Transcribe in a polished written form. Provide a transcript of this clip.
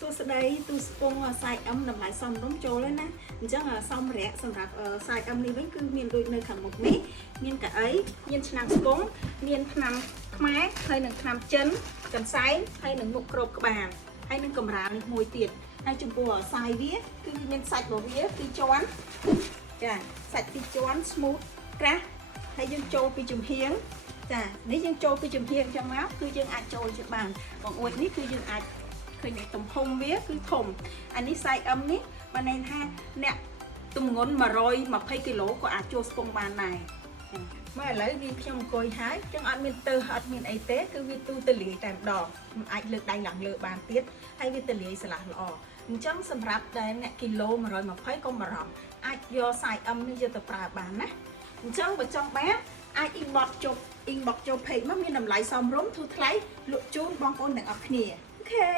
សួស្តីទូស្ពងសាយតម្លៃសមរម្យចូលហើយណាអញ្ចឹងសម្ភារៈសម្រាប់សាយនេះវិញគឺមានដូចនៅខាងមុខនេះមានកៅអីមានឆ្នាំងស្ពងមានថ្នាំខ្មែរហើយនឹងថ្នាំចិនកន្សែងហើយនឹងមុខគ្របក្បាលហើយនឹងកម្រាលនេះមួយទៀតហើយចំពោះសាយវាគឺមានសាច់របស់វាពីរជាន់ចាសាច់ពីរជាន់ smooth ក្រាស់ហើយយើងចូលពីចំហៀងចានេះយើងចូលពីចំហៀងអញ្ចឹងមកគឺយើងអាចចូលជាបានបង្អួចនេះគឺយើងអាចឃើញទំហំវាគឺធំអានេះសាយនេះបានន័យថាអ្នកទម្ងន់120គីឡូក៏អាចចូលស្ពងបានដែរមកឥឡូវវាខ្ញុំអង្គុយហើយចឹងអត់មានទៅអត់មានអីទេគឺវាទូទៅលាយតែម្ដងមិនអាចលើកដៃឡើងលើបានទៀតហើយវាទៅលាយស្លាស់ល្អអញ្ចឹងសម្រាប់តែអ្នកគីឡូ120កុំបារម្ភអាចយកសាយនេះយកទៅប្រើបានណាអញ្ចឹងបើចង់បានអាច inbox ចូល page មកមានតម្លៃសមរម្យធូរថ្លៃលក់ជូនបងប្អូនទាំងអស់គ្នាអូខេ